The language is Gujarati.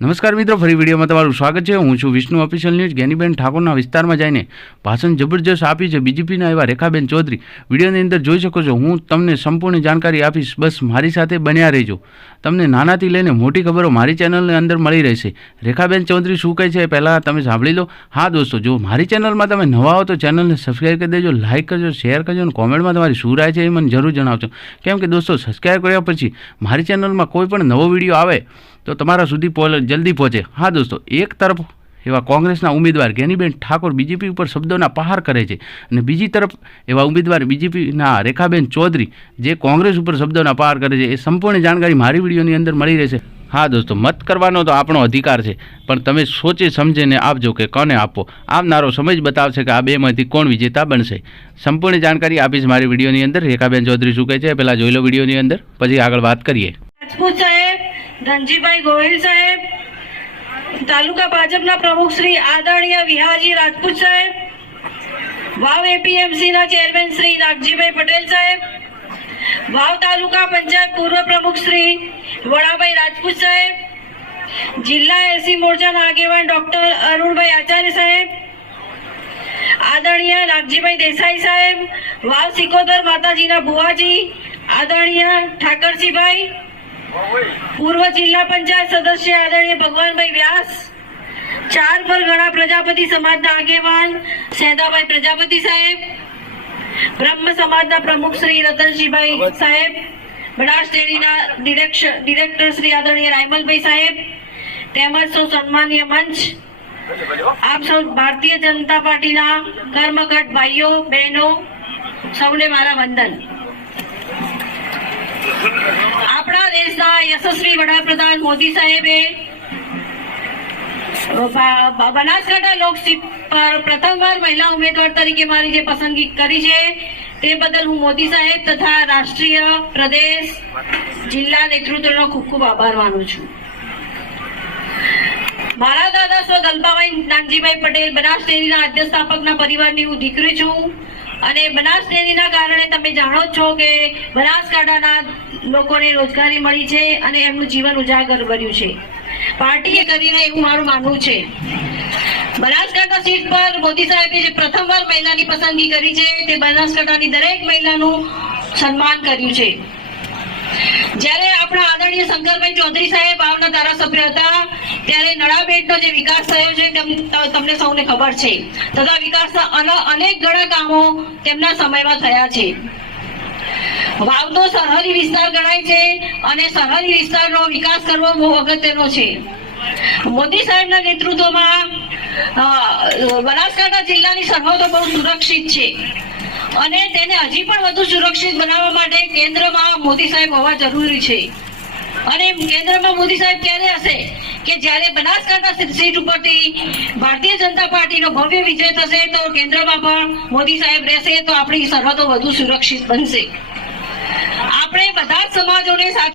નમસ્કાર મિત્રો, ફરી વિડીયોમાં તમારું સ્વાગત છે. હું છું વિષ્ણુ ઓફિશિયલ ન્યૂઝ જ્ઞાનીબેન ઠાકોરના વિસ્તારમાં જઈને ભાષણ જબરજસ્ત આપી છે બીજેપીના એવા રેખાબેન ચૌધરી. વિડીયોની અંદર જોઈ શકો છો, હું તમને સંપૂર્ણ જાણકારી આપીશ. બસ મારી સાથે બન્યા રહેજો. તમને નાનાથી લઈને મોટી ખબરો મારી ચેનલની અંદર મળી રહેશે. રેખાબેન ચૌધરી શું કહે છે પહેલાં તમે સાંભળી લો. હા દોસ્તો, જો મારી ચેનલમાં તમે નવા હો તો ચેનલને સબસ્ક્રાઈબ કરી દેજો લાઇક કરજો શેર કરજો અને કોમેન્ટમાં તમારી શું રાય છે એ મને જરૂર જણાવજો. કેમ કે દોસ્તો સબસ્ક્રાઈબ કર્યા પછી મારી ચેનલમાં કોઈ પણ નવો વીડિયો આવે તો તમારા સુધી પહોંચે જલ્દી પહોંચે. હા દોસ્તો, એક તરફ એવા કોંગ્રેસના ઉમેદવાર ગેનીબેન ઠાકોર બીજેપી ઉપર શબ્દોના પહાર કરે છે અને બીજી તરફ એવા ઉમેદવાર બીજેપીના રેખાબેન ચૌધરી જે કોંગ્રેસ ઉપર શબ્દોના પહાર કરે છે, એ સંપૂર્ણ જાણકારી મારી વિડીયોની અંદર મળી રહેશે. હા દોસ્તો, મત કરવાનો તો આપણો અધિકાર છે, પણ તમે સોચે સમજીને આપજો કે કોને આપો આવનારો સમય જ બતાવશે કે આ બેમાંથી કોણ વિજેતા બનશે. સંપૂર્ણ જાણકારી આપીશ મારી વિડીયોની અંદર. રેખાબેન ચૌધરી શું કહે છે? પહેલાં જોઈ લો વિડીયોની અંદર, પછી આગળ વાત કરીએ. ધનજીભાઈ ગોહિલ સાહેબ તાલુકા ભાજપના પ્રમુખ શ્રી આદરણીય વિહાજી રાજપૂત સાહેબ, વાવ એપીએમસી ના ચેરમેન શ્રી નાગજીભાઈ પટેલ સાહેબ, વાવ તાલુકા પંચાયત પૂર્વ પ્રમુખ શ્રી વડાભાઈ રાજપૂત સાહેબ, જિલ્લા એસી મોરચાના આગેવાન ડોક્ટર અરુણભાઈ આચાર્ય સાહેબ, આદરણીય નાગજીભાઈ દેસાઈ સાહેબ, વાવ સિકોદર માતાજીના ભુવાજી, આદરણીય ઠાકરસિંહભાઈ પૂર્વ જિલ્લા પંચાયત સદસ્ય આદરણીય ભગવાનભાઈ વ્યાસ ચાર પર ઘણા પ્રજાપતિ સમાજના આગેવાન સેદાભાઈ પ્રજાપતિ સાહેબ બ્રહ્મ સમાજના પ્રમુખ શ્રી રતનજીભાઈ સાહેબ બનાસ ડેરીના ડિરેક્ટર શ્રી આદરણીય રાયમલભાઈ સાહેબ તેમજ સૌ સન્માનીય મંચ આપ સૌ ભારતીય જનતા પાર્ટીના કર્મગઢ ભાઈઓ બહેનો સૌને મારા વંદન. આપણા યશસ્વી વડાપ્રધાન મોદી સાહેબે બનાસકાંઠા લોકસીટ પર પ્રથમવાર મહિલા ઉમેદવાર તરીકે મારી જે પસંદગી કરી છે, તે બદલ હું મોદી સાહેબ તથા રાષ્ટ્રીય પ્રદેશ જિલ્લા નેતૃત્વનો ખૂબ ખૂબ આભાર માનું છું. મારા દાદા સ્વ દલબાભાઈ નાનજીભાઈ પટેલ બનાસ ડેરીના અધ્યક્ષ સ્થાપકના પરિવારની હું દીકરી છું. અને બનાસ કારણે તમે જાણો છો કે બનાસકાંઠાના લોકોને રોજગારી મળી છે અને એમનું જીવન ઉજાગર કર્યું છે. પાર્ટીએ કરીને એવું મારું માનવું છે. બનાસકાંઠા સીટ પર મોદી સાહેબે જે પ્રથમવાર મહિલાની પસંદગી કરી છે, તે બનાસકાંઠાની દરેક મહિલાનું સન્માન કર્યું છે. જ્યારે આપણા આદરણીય શંકરભાઈ ચૌધરી સાહેબ આવના ધારાસભ્ય હતા ત્યારે નળાબેટનો જે વિકાસ થયો છે, તેમ તમને સૌને ખબર છે. તથા વિકાસના અનેક ઘણા કામો તેમના સમયમાં થયા છે. વાવનો સરહદી વિસ્તાર ગણાય છે અને સરહદી વિસ્તારનો વિકાસ કરવો બહુ અગત્યનો છે. મોદી સાહેબના નેતૃત્વમાં બનાસકાંઠા જિલ્લાની સરહદો બહુ સુરક્ષિત છે. અને તેને હજી પણ વધુ સુરક્ષિત બનાવવા માટે કેન્દ્રમાં મોદી સાહેબ હોવા જરૂરી છે. અને કેન્દ્રમાં મોદી સાહેબ ક્યારે હશે? કે જ્યારે બનાસકાંઠા સીટ ઉપરથી ભારતીય જનતા પાર્ટીનો ભવ્ય વિજય થશે તો કેન્દ્રમાં પણ મોદી સાહેબ રહેશે તો આપણી સરહદો વધુ સુરક્ષિત બનશે. આપણે બધા સમાજોને સાથે